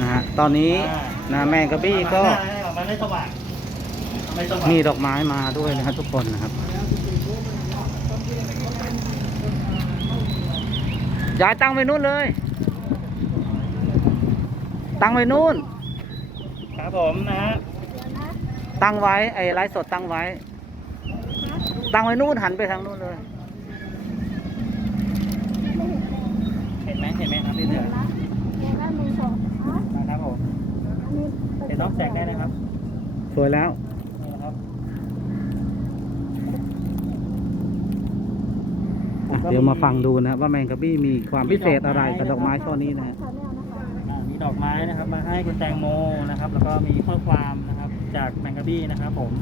นะฮะตอนนี้นะแมงกะบี้ก็มันไม่สว่างมันไม่สว่างมีดอกไม้มาด้วยนะครับทุกคนนะครับย้ายตั้งไปนู่นเลย ตั้งไปนู่น ครับผมนะฮะตั้งไว้ไอ้ไลฟ์สดตั้งไว้ ตั้งไว้นู่นหันไปทางนู่นเลย เห็นไหมเห็นไหมครับพี่เสือเห็ นไหมมือสองอ๋อนะครับผมอันนี้เห็นน้องแสงได้นะครับ สวยแล้วนี่นะครับอะเดี๋ยวมาฟังดูนะว่าแมงกะบี้มีความพิเศษอะไรกับดอกไม้ช่อนี้นะฮะชาแนลนะคะอ่ามีดอกไม้นะครับ มาให้คุณแตงโมนะครับ แล้วก็มีข้อความนะครับ จากแมงกะบี้นะครับผม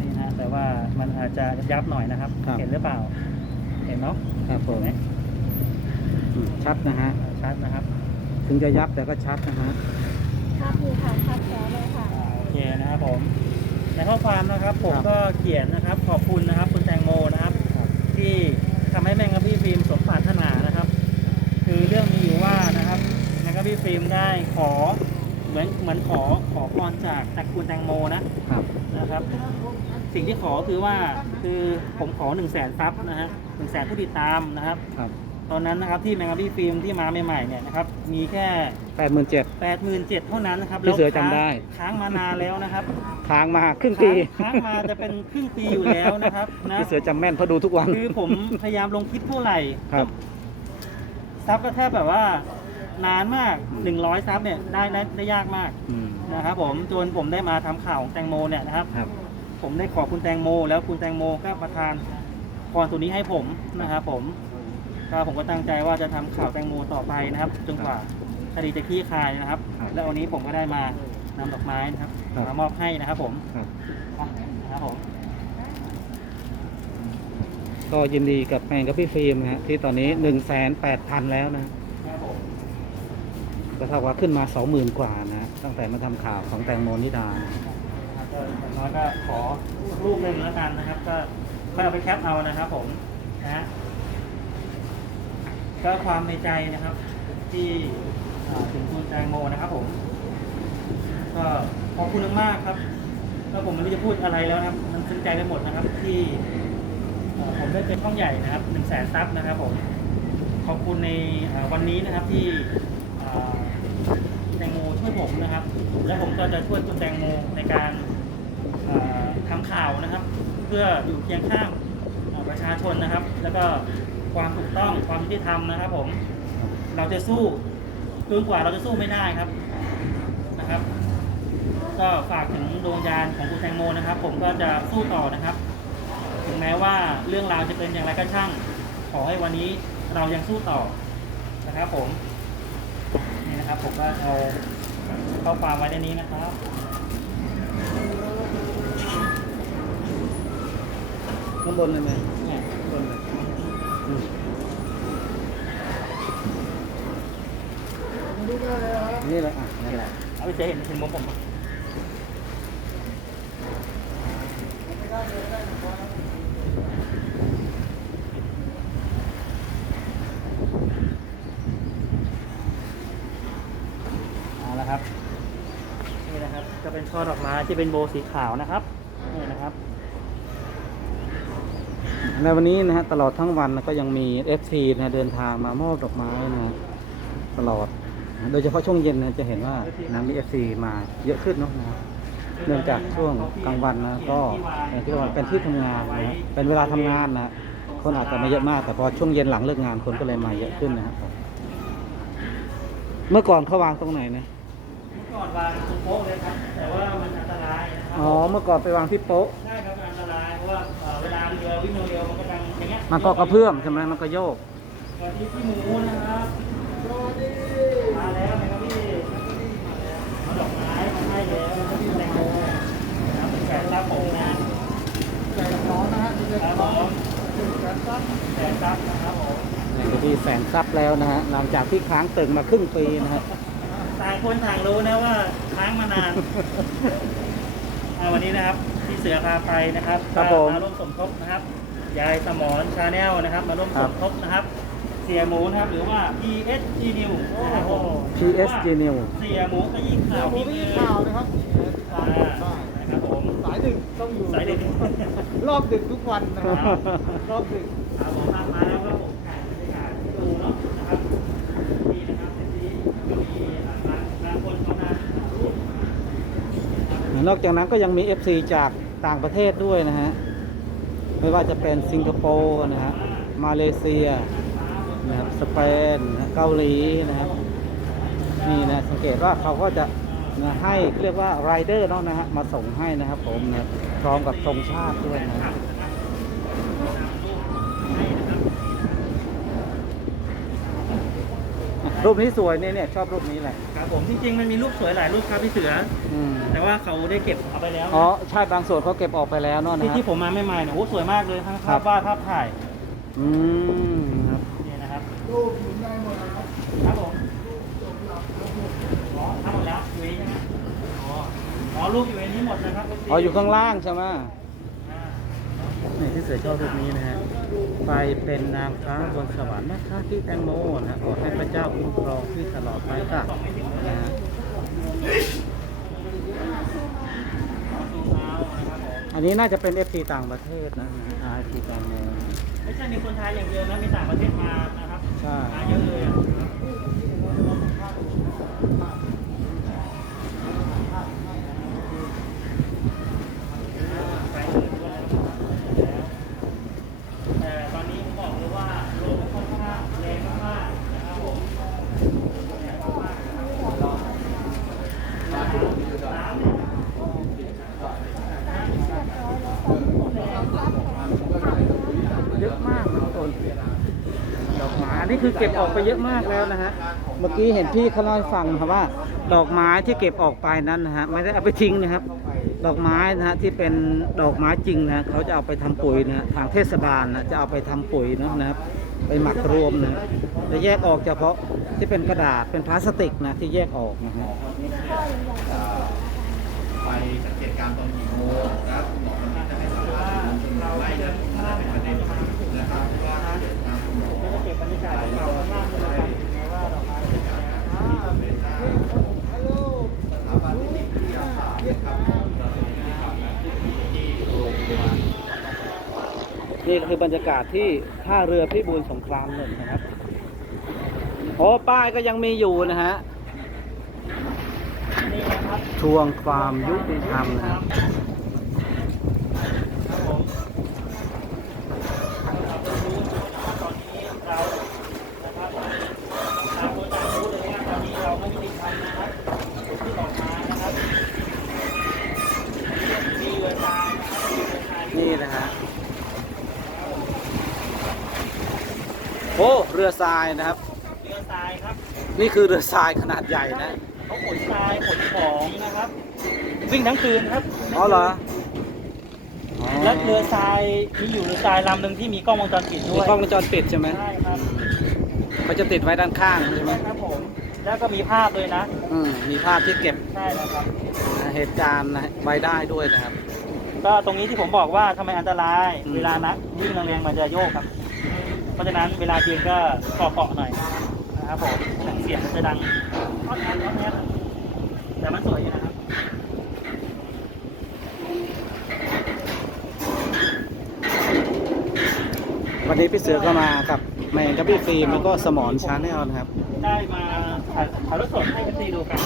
นี่นะฮะแต่ว่ามันอาจจะยับหน่อยนะครับ เห็นหรือเปล่า เห็นเนาะครับผมเห็นไหมอืมชัดนะฮะอ่าชัดนะครับ ถึงจะยับแต่ก็ชัดนะฮะภาพอยู่ค่ะภาพแถวเลยค่ะอ่าโอเคนะครับผมในข้อความนะครับผมก็เขียนนะครับ ขอบคุณนะครับ คุณแตงโมนะครับ ที่ทำให้แมงกะพี่ฟิล์มสมปรารถนานะครับ คือเรื่องมีอยู่ว่านะครับแมงกะพี่ฟิล์มได้ขอเหมือนเหมือนขอขอพรจากจากคุณแตงโมนะครับนะครับ สิ่งที่ขอคือว่าคือผมขอ1นึ่งแสนซับนะฮะหนึ่งแสนผู้ติดตามนะครับครับ ตอนนั้นนะครับที่แมงกะพี่ฟิล์มที่มาใหม่ๆเนี่ยนะครับมีแค่ แปดหมื่นเจ็ด 8 7 0 0 0เท่านั้นนะครับพี่เสือจำได้ค้างมานานแล้วนะครับค้างมาครึ่งปีค้างมาจะเป็นครึ่งปีอยู่แล้วนะครับนะพี่เสือจำแม่นเพราะดูทุกวันคือผมพยายามลงคลิปเท่าไหร่ ครับ ซับก็แทบแบบว่านานมาก 100 ซับเนี่ยได้ได้ได้ยากมากอืมนะครับผมจนผมได้มาทำข่าวของแตงโมเนี่ยนะครับ ครับ ผมได้ขอคุณแตงโม แล้วคุณแตงโมก็ประทานพรตัวนี้ให้ผมนะครับผม ก็ผมก็ตั้งใจว่าจะทำข่าวแตงโมต่อไปนะครับจนกว่าคดีจะคลี่คลายนะครับ ครับแล้ววันนี้ผมก็ได้มานำดอกไม้นะครับครับ มามอบให้นะครับผมครับ อะนะครับผมก็ยินดีกับแมงกะพี่ฟิล์มนะฮะที่ตอนนี้หนึ่งแสนแปดพันแล้วนะ ครับผม ก็เท่ากับขึ้นมาสองหมื่นกว่านะตั้งแต่มาทำข่าวของแตงโมนิดานะ ครับก็อย่างน้อยก็ขอรูปหนึ่งแล้วกันนะครับ ก็ค่อยเอาไปแคปเอานะครับผมนะฮะ ก็ความในใจนะครับ ที่ถึงคุณแตงโมนะครับผมก็ขอบคุณมากครับก็ผมไม่รู้จะพูดอะไรแล้วนะครับ มันซึ้งใจไปหมดนะครับ ที่ผมได้เป็นช่องใหญ่นะครับหนึ่งแสนซับนะครับผมขอบคุณในวันนี้นะครับที่แตงโมช่วยผมนะครับ และผมก็จะช่วยคุณแตงโมในการทำข่าวนะครับ เพื่ออยู่เคียงข้างประชาชนนะครับ แล้วก็ ความถูกต้องความยุติธรรมนะครับ ผม เราจะสู้จนกว่าเราจะสู้ไม่ได้ครับนะครับ ก็ฝากถึงดวงวิญญาณของคุณแตงโมนะครับ ผมก็จะสู้ต่อนะครับ ถึงแม้ว่าเรื่องราวจะเป็นอย่างไรก็ช่าง ขอให้วันนี้เรายังสู้ต่อนะครับ ผมนี่นะครับ ผมก็เอาข้อความไว้ในนี้นะครับข้างบนเลยไหม นี่แหละอะนี่แหละเอาไปเจอเห็นเห็นมุมผมปะเอาละครับ นี่นะครับ จะเป็นช่อดอกไม้ที่เป็นโบว์สีขาวนะครับ นี่นะครับ ในวันนี้นะฮะตลอดทั้งวันนะก็ยังมี FC นะฮะเดินทางมามอบดอกไม้นะฮะตลอด โดยเฉพาะช่วงเย็นนะจะเห็นว่านะมี FC มาเยอะขึ้นเนาะนะครับเนื่องจากช่วงกลางวันนะก็อย่างที่ว่าเป็นที่ทำงานนะฮะเป็นเวลาทำงานนะฮะคนอาจจะไม่เยอะมากแต่พอช่วงเย็นหลังเลิกงานคนก็เลยมาเยอะขึ้นนะครับเมื่อก่อนเขาวางตรงไหนนะเมื่อก่อนวางตรงโป๊ะเลยครับแต่ว่ามันอันตรายนะครัอ๋อเมื่อก่อนไปวางที่โป๊ะ ว่าเอ่อเวลาเรือวิ่งเร็วๆมันก็ดังอย่างเงี้ยมันก็กระเพื่อมใช่ไหมมันก็โยก สวัสดีพี่หมูนะครับมาแล้วนะครับพี่เอาดอกไม้มาให้แล้วนะครับพี่แตงโมนะครับเป็นแฟนรับผมนะแฟนน้องนะฮะครับผมแฟนซับแฟนซับนะครับผมนี่ก็ที่แสนทรัพย์แล้วนะฮะหลังจากที่ค้างตึงมาครึ่งปีนะฮะต่างคนต่างรู้นะว่าค้างมานานอ่าวันนี้นะครับที่ เสือพาไปนะครับครับก็ผมมาร่วมสมทบนะครับ ยายสมอนชาแนลนะครับ มาร่วมครัสบมทบนะครับสียหมูนะครับหรือว่า PSG New นะครับผม PSG New เสียหมูขยี้ข่าวผมไม่มีข่าวนะครับอ่านะครับผมสายดึกต้องอยู่สายดึกรอบดึกทุกวันนะครับรอบดึกครับผมมามาแล้วครับผมถ่ายบรรยากาศให้ดูเนาะนะครับนี่นะครับในที่ก็มีอ่าบางบางคนเขามาถ่ายรูปนะครับนอกจากนั้นก็ยังมี FC จาก ต่างประเทศด้วยนะฮะ ไม่ว่าจะเป็นสิงคโปร์นะฮะ มาเลเซียนะครับสเปนนะเกาหลีนะครับ นี่นะสังเกตว่าเขาก็จะนะให้เรียกว่าไรเดอร์เนาะนะฮะ มาส่งให้นะครับผมนะพร้อมกับธงชาติด้วยนะฮะ รูปนี้สวยเนี่ยเนี่ยชอบรูปนี้แหละครับผมจริงๆมันมีรูปสวยหลายรูปครับพี่เสือ อืมแต่ว่าเขาได้เก็บเอาไปแล้วอ๋อใช่บางส่วนเขาเก็บออกไปแล้วเนาะนะที่ฮะ ที่ผมมาไม่ใหม่เนี่ยโอ้สวยมากเลยทั้งครัภาบ พวาดภาพถ่ายอืมครับนี่นะครับรูปหมุนได้หมดนะครับครับผมอ๋อทำหมดแล้วอยู่ในนี้ใช่ไหมอ๋ออ๋อรูปอยู่ในนี้หมดนะครับ อ๋ออยู่ข้างล่างใช่ไหมอ่า นี่ที่เสือชอบรูปนี้นะฮะไปเป็นนางฟ้าบนสวรรค์นะคะที่แตงโมนะฮะขอให้พระเจ้าคุ้มครองที่ตลอดไปค่ะนะฮะซูมเอานะครับผมอันนี้น่าจะเป็น FC ต่างประเทศนะฮะ FC แตงโมไม่ใช่มีคนไทยอย่างเดียวนะมีต่างประเทศมานะครับใช่มาเยอะเลยอะไปเลยด้วยแล้วแต่ตอนนี้ผมบอกเลยว่าลมค่อนข้างแรงมากๆนะครับผมแรงมากๆนะครับน้ำเนี่ย เยอะมากนะต้นดอกไม้อันนี้คือ เก็บออกไปเยอะมากแล้วนะฮะ เมื่อกี้เห็นพี่เขาเล่าให้ฟังครับว่า ดอกไม้ที่เก็บออกไปนั้นนะฮะไม่ได้เอาไปทิ้งนะครับ ดอกไม้นะฮะที่เป็นดอกไม้จริงนะเขาจะเอาไปทำปุ๋ยนะทางเทศบาลนะจะเอาไปทำปุ๋ยนะครับไปหมักรวมนะจะแยกออกเฉพาะที่เป็นกระดาษเป็นพลาสติกนะที่แยกออกนะฮะไปสังเกตการตอนกี่โมงนะครับคุณหมอจะให้สัมภาษณ์ไล่เรื่องนี้เป็นประ คือบรรยากาศที่ท่าเรือพิบูลสงครามหนึ่งนะครับโอ้ป้ายก็ยังมีอยู่นะฮะทวงความยุติธรรมนะครับผมเราจะรู้ว่าตอนนี้เรานะครับตามตัวจากรู้เลยว่าตอนนี้เราไม่ยุติธรรมนะครับที่ออกมานะครับมีเวลานะครับมีเวลา นี่นะฮะ โอ้ เรือทรายนะครับ เรือทรายครับนี่คือเรือทรายขนาดใหญ่นะเขาขนทรายขนของนะครับ วิ่งทั้งคืนครับอ๋อเหรออ๋อแล้วเรือทรายมีอยู่เรือทรายลำหนึ่งที่มีกล้องวงจรปิดมีด้วยกล้องวงจรปิดใช่ไหมใช่ครับเขาจะติดไว้ด้านข้างใช่ไหมใช่ครับผมแล้วก็มีภาพเลยนะอืมมีภาพที่เก็บใช่นะครับเหตุการณ์นะไว้ได้ด้วยนะครับ ก็ตรงนี้ที่ผมบอกว่าทำไมอันตรายอืมเวลานักวิ่งแรงๆมันจะโยกครับเพ ราะฉะนั้นเวลายืนก็เกาะๆหน่อยนะครับผมเสียงมันจะดังอ้อนแอนอ้อนแอนแต่มันสวยอยู่นะครับวันนี้พี่เสือก็มากับแมงกับพี่ฟิล์มแล้วก็สมอนชาแนลนะครับ ได้มาถ่ายถ่ายรถสดให้กันตีดูกัน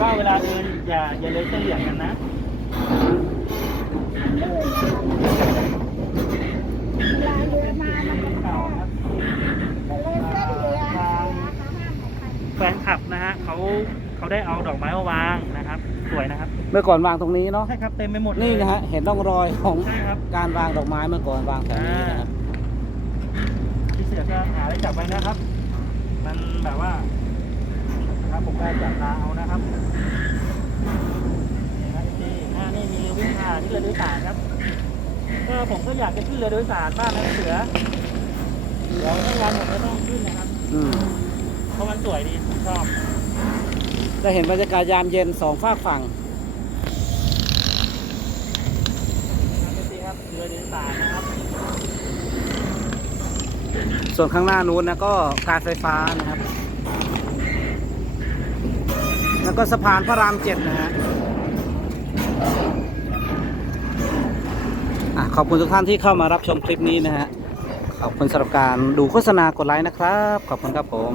ว่าเวลาเดินอย่าอย่าเลยเส้นเหลืองกันนะ เวลาเรือมามันก็ เก่าครับ จะเล่นเส้นเรือนะคะห้าม ใครแฟนคลับนะฮะเขาเขาได้เอาดอกไม้มาวางนะครับ สวยนะครับเมื่อก่อนวางตรงนี้เนาะใช่ครับเต็มไปหมดเลยนี่นะฮะเห็นร่องรอยของใช่ครับการวางดอกไม้เมื่อก่อนวางแถวนี้นะครับพี่เสือก็หาได้จับไว้นะครับ มันแบบว่านะครับผมได้จับลาเอานะครับนี่ครับพี่อ่านี่มีวิ่งผ่านที่เรือโดยสารครับก็ผมก็อยากจะขึ้นเรือโดยสารบ้างนะพี่เสือเดี๋ยวถ้าวันผมจะต้องขึ้นนะครับ อืมเพ ราะมันสวยดีผมชอบได้เห็นบรรยากาศยามเย็นสองฝากฝั่งนะครับพี่ครับเรือโดยสารนะครับ ส่วนข้างหน้านู้นนะก็การไฟฟ้านะครับ แล้วก็สะพานพระรามเจ็ดนะฮะอะขอบคุณทุกท่านที่เข้ามารับชมคลิปนี้นะฮะ ขอบคุณสำหรับการดูโฆษณากดไลค์นะครับ ขอบคุณครับผม